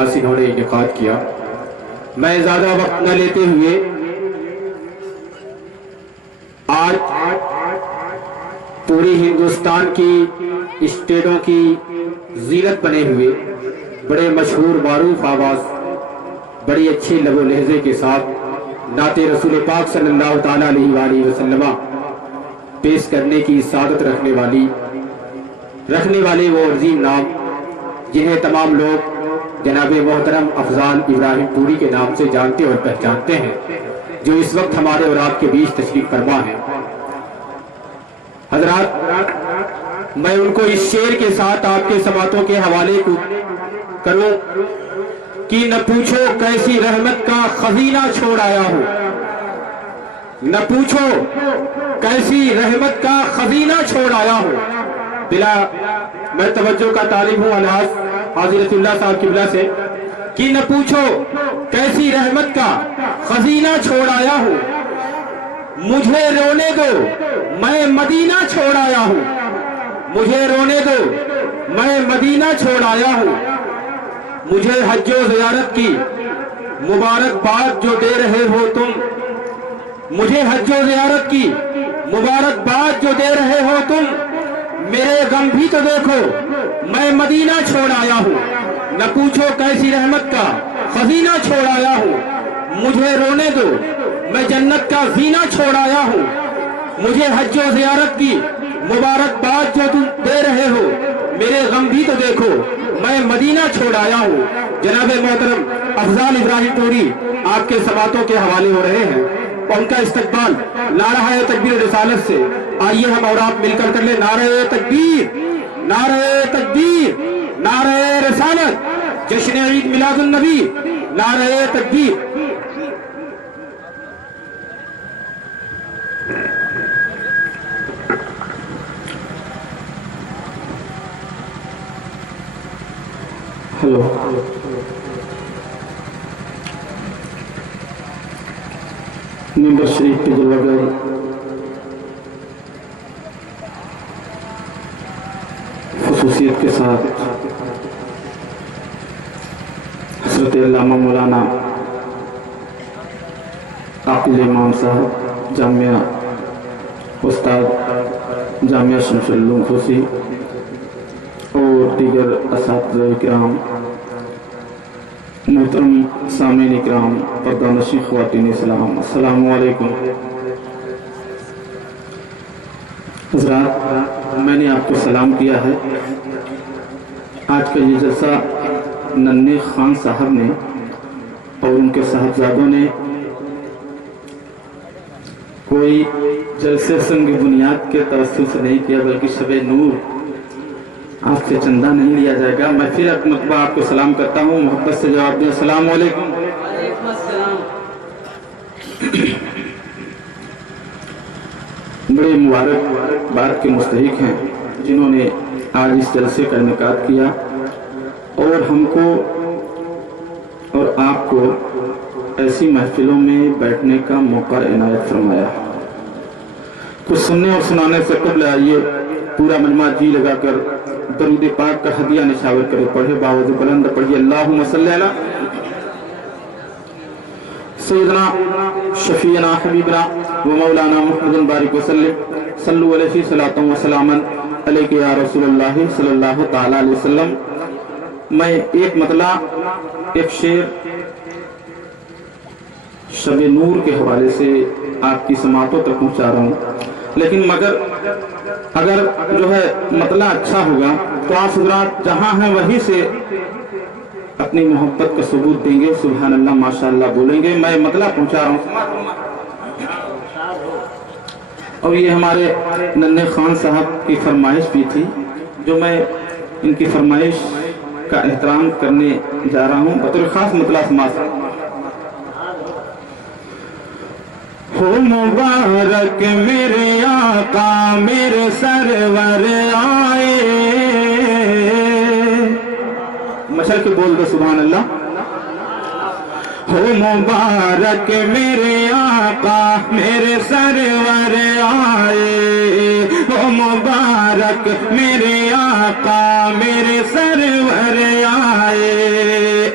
انہوں نے انعقاد کیا۔ میں زیادہ وقت نہ لیتے ہوئے آج پوری ہندوستان کی اسٹیٹوں کی زینت بنے ہوئے بڑے مشہور معروف آواز بڑی اچھی لب و لہجے کے ساتھ نعت رسول پاک صلی اللہ تعالیٰ علیہ وآلہ وسلم پیش کرنے کی سعادت رکھنے والے وہ عظیم نام جنہیں تمام لوگ جناب محترم افضال ابراہیم پوری کے نام سے جانتے اور پہچانتے ہیں، جو اس وقت ہمارے اور آپ کے بیچ تشریف فرما ہیں۔ حضرات، میں ان کو اس شعر کے ساتھ آپ کے سماعتوں کے حوالے کروں کہ نہ پوچھو کیسی رحمت کا خزینہ چھوڑ آیا ہوں، نہ پوچھو کیسی رحمت کا خزینہ چھوڑ آیا ہوں۔ بلا میں توجہ کا طالب ہوں الحاظ حضرت اللہ صاحب قبلہ سے کہ نہ پوچھو کیسی رحمت کا خزینہ چھوڑ آیا ہوں، مجھے رونے دو میں مدینہ چھوڑ آیا ہوں، مجھے رونے دو میں مدینہ چھوڑ آیا ہوں، مجھے حج و زیارت کی مبارکباد جو دے رہے ہو تم، مجھے حج و زیارت کی مبارکباد جو دے رہے ہو تم، میرے غم بھی تو دیکھو میں مدینہ چھوڑ آیا ہوں، نہ پوچھو کیسی رحمت کا خزینہ چھوڑ آیا ہوں، مجھے رونے دو میں جنت کا زینہ چھوڑ آیا ہوں، مجھے حج و زیارت کی مبارکباد جو تم دے رہے ہو، میرے غم بھی تو دیکھو میں مدینہ چھوڑ آیا ہوں۔ جناب محترم افضال ابراہیم پوری آپ کے سماعتوں کے حوالے ہو رہے ہیں، ان کا استقبال نعرہ تکبیر رسالت سے آئیے ہم اور آپ مل کر لیں۔ نعرہ تکبیر، نعرہ تکبیر، نعرہ رسالت، جشن عید میلاد النبی، نعرہ تکبیر۔ ہلو، ممبر شریف کے جلوہ گر خصوصیت کے ساتھ حضرت علامہ مولانا عاقل امام صاحب جامعہ استاد جامعہ شمس العلوم خوسی اور دیگر اساتذہ کرام، محترم سامعین اکرام، پردہ نشین خواتین اسلام، السلام علیکم۔ حضرات، میں نے آپ کو سلام کیا ہے۔ آج کا یہ جلسہ ننھے خان صاحب نے اور ان کے صاحبزادوں نے کوئی جلسے سنگ بنیاد کے توسط سے نہیں کیا، بلکہ شب نور آپ سے چندہ نہیں لیا جائے گا۔ میں پھر ایک مرتبہ آپ کو سلام کرتا ہوں، محبت سے جواب دیں، السلام علیکم۔ بڑے مبارک بات کے مستحق ہیں جنہوں نے آج اس جلسے کا انعقاد کیا اور ہم کو اور آپ کو ایسی محفلوں میں بیٹھنے کا موقع عنایت فرمایا۔ کچھ سننے اور سنانے سے قبل آئیے پورا مجمع جی لگا کر درود پاک کا ہدیہ نشاور کرے، پڑھے باوض بلند پڑھیے، اللہم صلی علی سیدنا شفیعنا حبیبنا و مولانا محمد بارک وسلم، صلو علیہ صلاۃ و سلاما علیک یا رسول اللہ صلی اللہ تعالی علیہ وسلم۔ میں ایک مطلع، ایک شعر شب نور کے حوالے سے آپ کی سماعتوں تک پہنچا رہا ہوں، لیکن مگر اگر جو ہے مطلع اچھا ہوگا تو آپ حضرات جہاں ہیں وہیں سے اپنی محبت کا ثبوت دیں گے، سبحان اللہ ماشاءاللہ بولیں گے۔ میں مطلع پہنچا رہا ہوں اور یہ ہمارے ننھے خان صاحب کی فرمائش بھی تھی، جو میں ان کی فرمائش کا احترام کرنے جا رہا ہوں۔ بطور خاص مطلع سماعت ہو مبارک میرے آقا میرے سرور آئے، مشل کے بول دو سبحان اللہ۔ ہو مبارک میرے آقا میرے سرور آئے، ہو مبارک میرے آقا میرے سرور آئے،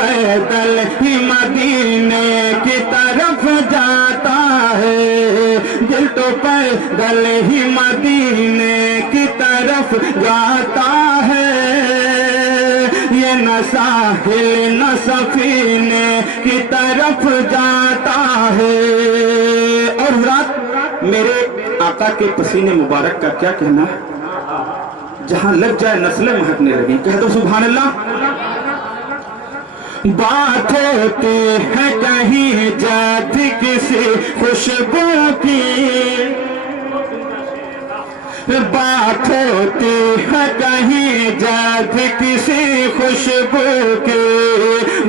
پیدل ہی مدینے کی طرف جاتا ہے، دل تو پیدل ہی مدینے کی طرف جاتا ہے، یہ نہ ساحل نہ سفینے کی طرف جاتا ہے۔ اور حضرات، میرے آقا کے پسینے مبارک کا کیا کہنا ہے؟ جہاں لگ جائے نسلیں مہکنے لگی، کہہ دو سبحان اللہ۔ بات ہوتی ہے کہیں جات کسی خوشبو کی، بات ہوتی ہے کہیں جات کسی خوشبو کی،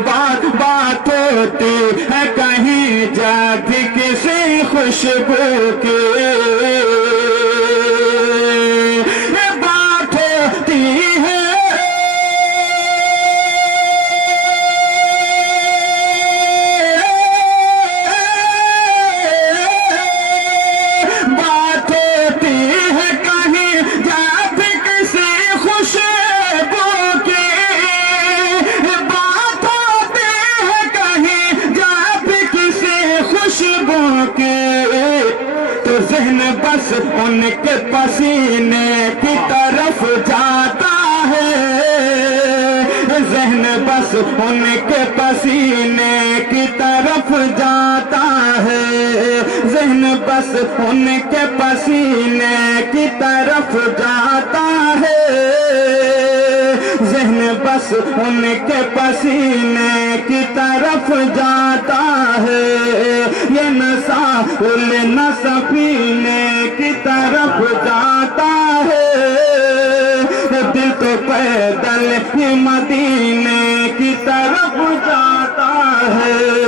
بات ہوتی ہے کہیں جات کسی خوشبو کی، بات ہوتی ہے ذہن بس ان کے پسینے کی طرف جاتا ہے، ذہن بس ان کے پسینے کی طرف جاتا ہے، ذہن بس ان کے پسینے کی طرف جاتا ہے، ذہن بس ان کے پسینے کی طرف جاتا ہے، یہ نساؤل نہ سفینے کی طرف جاتا ہے، دل تو پیدل ہی مدینے کی طرف جاتا ہے۔